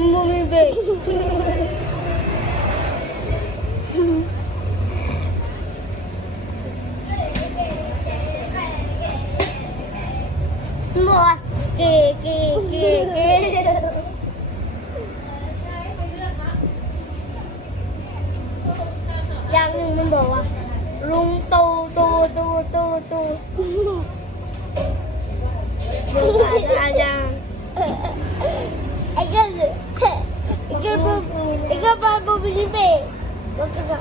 Mua mi về Mua kì kì kì kì Giang mình bỏ à Lung tu tu tu tu tu Đừng phải ra Giang Ikaw pa bumili ba eh? Huwag ka na.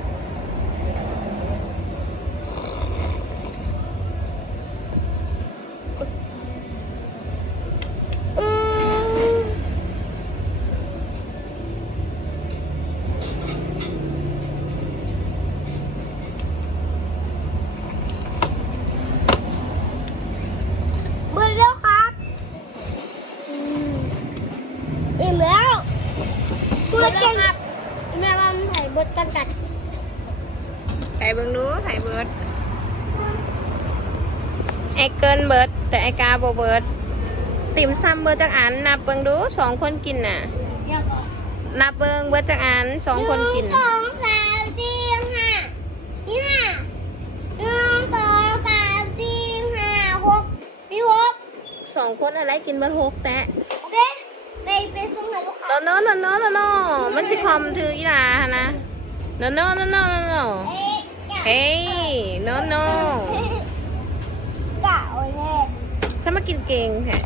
เบื่อแล้วครับแม่ว่ามันใส่บดกันกัดไข่เบิงดูไข่เบิร์ดไอเกินเบิร์ดแต่ไอกาโบเบิร์ดติ่มซ้ำเบิร์ดจากอันนับเบิงดูสองคนกินน่ะอยากบอกนับเบิงเบิร์ดจากอันสองคนกินหงสองสามสี่ห้านี่ห้าหนึ่งสองสามสี่ห้าหกมีหกสองคนอะไรกินเบิร์ดหกแตะโอเคไปไปส่งให้ลูกค้า โนโนโนโนโนโนมันสิคอมถืออีหลาหะนะโนโนโนโนโนโนเฮ้ยโนโนกะโอ้ยแม่ฉันมากินเก่งแท้